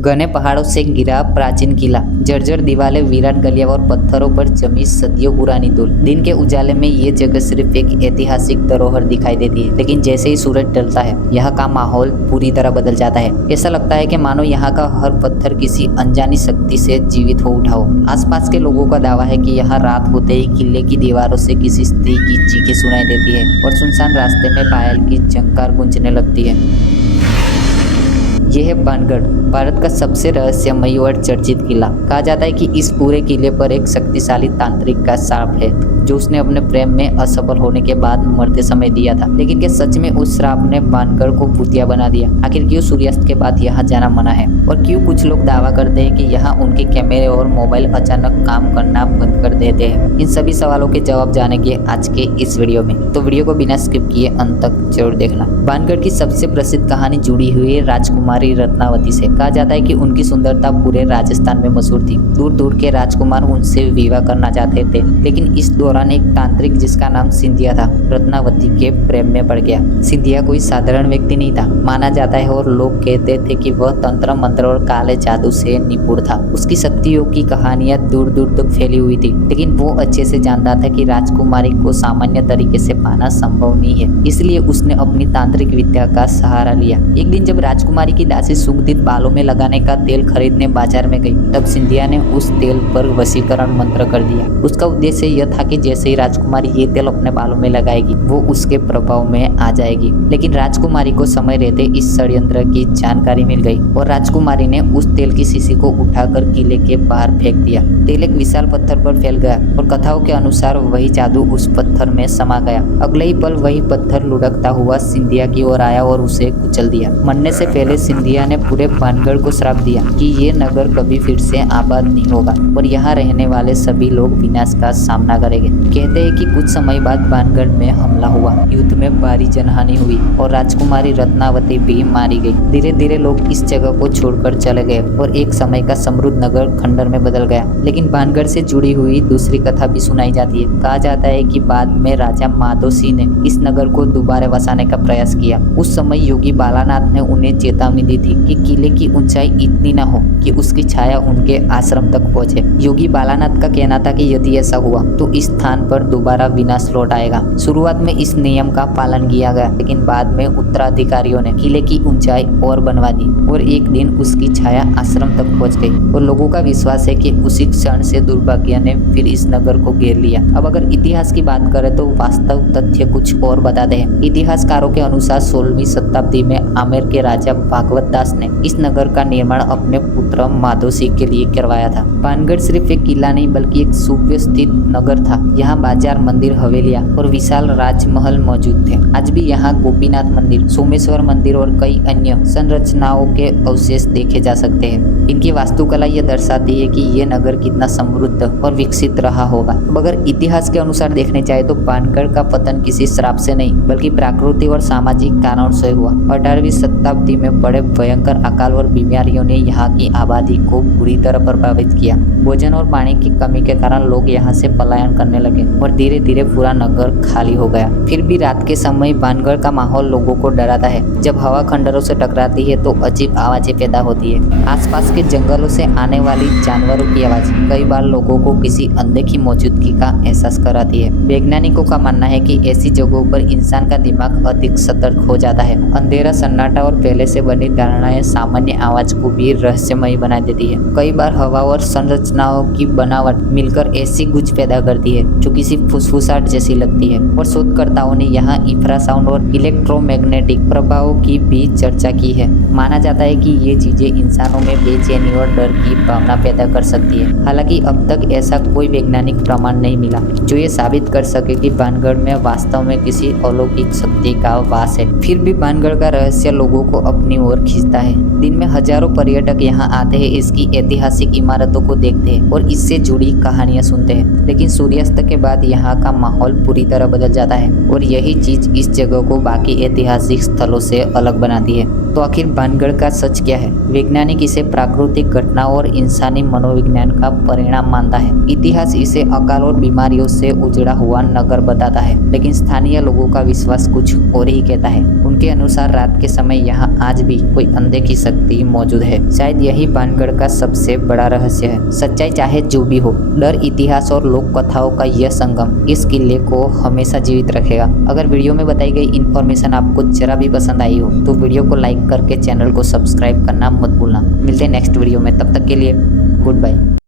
घने पहाड़ों से घिरा प्राचीन किला, जर्जर दीवारें, वीरान गलियां और पत्थरों पर जमी सदियों पुरानी धूल। दिन के उजाले में ये जगह सिर्फ एक ऐतिहासिक धरोहर दिखाई देती है, लेकिन जैसे ही सूरज ढलता है यहाँ का माहौल पूरी तरह बदल जाता है। ऐसा लगता है कि मानो यहाँ का हर पत्थर किसी अनजानी शक्ति से जीवित हो उठा हो। आसपास के लोगों का दावा है कि यहाँ रात होते ही किले की दीवारों से किसी स्त्री की चीखें सुनाई देती है और सुनसान रास्ते में पायल की झंकार गूंजने लगती है। यह है बाणगढ़, भारत का सबसे रहस्यमयी और चर्चित किला। कहा जाता है कि इस पूरे किले पर एक शक्तिशाली तांत्रिक का श्राप है, जो उसने अपने प्रेम में असफल होने के बाद मरते समय दिया था। लेकिन क्या सच में उस श्राप ने बाणगढ़ को भूतिया बना दिया? आखिर क्यों सूर्यास्त के बाद यहाँ जाना मना है, और क्यों कुछ लोग दावा करते हैं कि यहाँ उनके कैमरे और मोबाइल अचानक काम करना बंद कर देते हैं? इन सभी सवालों के जवाब जानेंगे आज के इस वीडियो में, तो वीडियो को बिना स्किप किए अंत तक जरूर देखना। बाणगढ़ की सबसे प्रसिद्ध कहानी जुड़ी हुई है राजकुमारी रत्नावती से। कहा जाता है कि उनकी सुंदरता पूरे राजस्थान में मशहूर थी। दूर दूर के राजकुमार उनसे विवाह करना चाहते थे, लेकिन इस दौरान एक तांत्रिक जिसका नाम सिंधिया था, रत्नावती के प्रेम में पड़ गया। सिंधिया कोई साधारण व्यक्ति नहीं था, माना जाता है, और लोग कहते थे कि वह तंत्र मंत्र और काले जादू से निपुण था। उसकी शक्तियों की कहानियां दूर दूर तक फैली हुई थी, लेकिन वो अच्छे से जानता था कि राजकुमारी को सामान्य तरीके से पाना संभव नहीं है, इसलिए उसने अपनी तांत्रिक विद्या का सहारा लिया। एक दिन जब राजकुमारी की दासी सुगंधित बालों में लगाने का तेल खरीदने बाजार में गई, तब सिंधिया ने उस तेल पर वशीकरण मंत्र कर दिया। उसका उद्देश्य यह था कि जैसे ही राजकुमारी ये तेल अपने बालों में लगाएगी, वो उसके प्रभाव में आ जाएगी। लेकिन राजकुमारी को समय रहते इस षड्यंत्र की जानकारी मिल गई और राजकुमारी ने उस तेल की शीशी को उठाकर किले के बाहर फेंक दिया। तेल एक विशाल पत्थर पर फैल गया और कथाओं के अनुसार वही जादू उस पत्थर में समा गया। अगले ही पल वही पत्थर लुढ़कता हुआ सिंधिया की ओर आया और उसे कुचल दिया। मरने से पहले सिंधिया ने पूरे बाणगढ़ को श्राप दिया कि ये नगर कभी फिर से आबाद नहीं होगा और यहाँ रहने वाले सभी लोग विनाश का सामना करेंगे। कहते हैं कि कुछ समय बाद बाणगढ़ में हमला हुआ, युद्ध में भारी जनहानि हुई और राजकुमारी रत्नावती भी मारी गई। धीरे धीरे लोग इस जगह को छोड़कर चले गए और एक समय का समृद्ध नगर खंडर में बदल गया। लेकिन बाणगढ़ से जुड़ी हुई दूसरी कथा भी सुनाई जाती है। कहा जाता है कि बाद में राजा माधो सिंह ने इस नगर को दोबारा बसाने का प्रयास किया। उस समय योगी बालानाथ ने उन्हें चेतावनी दी थी कि किले की ऊंचाई इतनी न हो कि उसकी छाया उनके आश्रम तक पहुंचे। योगी बालानाथ का कहना था कि यदि ऐसा हुआ तो इस स्थान पर दोबारा विनाश लौट आएगा। शुरुआत में इस नियम का पालन किया गया, लेकिन बाद में उत्तराधिकारियों ने किले की ऊंचाई और बनवा दी और एक दिन उसकी छाया आश्रम तक पहुंच गई। और लोगों का विश्वास है कि उसी क्षण से दुर्भाग्य ने फिर इस नगर को घेर लिया। अब अगर इतिहास की बात करें तो वास्तव तथ्य कुछ और बताते हैं। इतिहासकारों के अनुसार 16वीं शताब्दी में आमेर के राजा भागवत दास ने इस नगर का निर्माण अपने पुत्र माधो सिंह के लिए करवाया था। बाणगढ़ सिर्फ एक किला नहीं बल्कि एक सुव्यवस्थित नगर था। यहाँ बाजार, मंदिर, हवेलियां और विशाल राजमहल मौजूद थे। आज भी यहाँ गोपीनाथ मंदिर, सोमेश्वर मंदिर और कई अन्य संरचनाओं के अवशेष देखे जा सकते हैं। इनकी वास्तुकला ये दर्शाती है कि ये नगर कितना समृद्ध और विकसित रहा होगा। अगर इतिहास के अनुसार देखने जाए तो बाणगढ़ का पतन किसी श्राप से नहीं बल्कि प्राकृतिक और सामाजिक कारणों से हुआ। 18वीं शताब्दी में बड़े भयंकर अकाल और बीमारियों ने यहाँ की आबादी को बुरी तरह प्रभावित किया। भोजन और पानी की कमी के कारण लोग यहाँ से पलायन करने लगे और धीरे धीरे पूरा नगर खाली हो गया। फिर भी रात के समय बाणगढ़ का माहौल लोगों को डराता है। जब हवा खंडरों से टकराती है तो अजीब आवाजें पैदा होती है। आसपास के जंगलों से आने वाली जानवरों की आवाज कई बार लोगों को किसी अनदेखी मौजूदगी का एहसास कराती है। वैज्ञानिकों का मानना है कि ऐसी जगहों पर इंसान का दिमाग अधिक सतर्क हो जाता है। अंधेरा, सन्नाटा और पहले से बनी धारणाएं सामान्य आवाज को भी रहस्यमयी बना देती है। कई बार हवा और संरचनाओं की बनावट मिलकर ऐसी गूंज पैदा करती है जो किसी फुसफुसाहट जैसी लगती है। और शोधकर्ताओं ने यहाँ इंफ्रासाउंड और इलेक्ट्रोमैग्नेटिक प्रभावों की भी चर्चा की है। माना जाता है कि ये चीजें इंसानों में बेचैनी और डर की भावना पैदा कर सकती है। हालांकि अब तक ऐसा कोई वैज्ञानिक प्रमाण नहीं मिला जो ये साबित कर सके कि बाणगढ़ में वास्तव में किसी अलौकिक शक्ति का वास है। फिर भी बाणगढ़ का रहस्य लोगों को अपनी ओर खींचता है। दिन में हजारों पर्यटक यहाँ आते हैं, इसकी ऐतिहासिक इमारतों को देखते हैं और इससे जुड़ी कहानियां सुनते हैं। लेकिन सूर्यास्त सूर्यास्त के बाद यहाँ का माहौल पूरी तरह बदल जाता है और यही चीज इस जगह को बाकी ऐतिहासिक स्थलों से अलग बनाती है। तो आखिर बानगढ़ का सच क्या है? वैज्ञानिक इसे प्राकृतिक घटनाओं और इंसानी मनोविज्ञान का परिणाम मानता है। इतिहास इसे अकाल और बीमारियों से उजड़ा हुआ नगर बताता है, लेकिन स्थानीय लोगों का विश्वास कुछ और ही कहता है। उनके अनुसार रात के समय यहाँ आज भी कोई अनदेखी शक्ति मौजूद है। शायद यही बानगढ़ का सबसे बड़ा रहस्य है। सच्चाई चाहे जो भी हो, डर, इतिहास और लोक कथाओं का यह संगम इस किले को हमेशा जीवित रखेगा। अगर वीडियो में बताई गई इन्फॉर्मेशन आपको जरा भी पसंद आई हो तो वीडियो को लाइक करके चैनल को सब्सक्राइब करना मत भूलना। मिलते हैं नेक्स्ट वीडियो में, तब तक के लिए गुड बाय।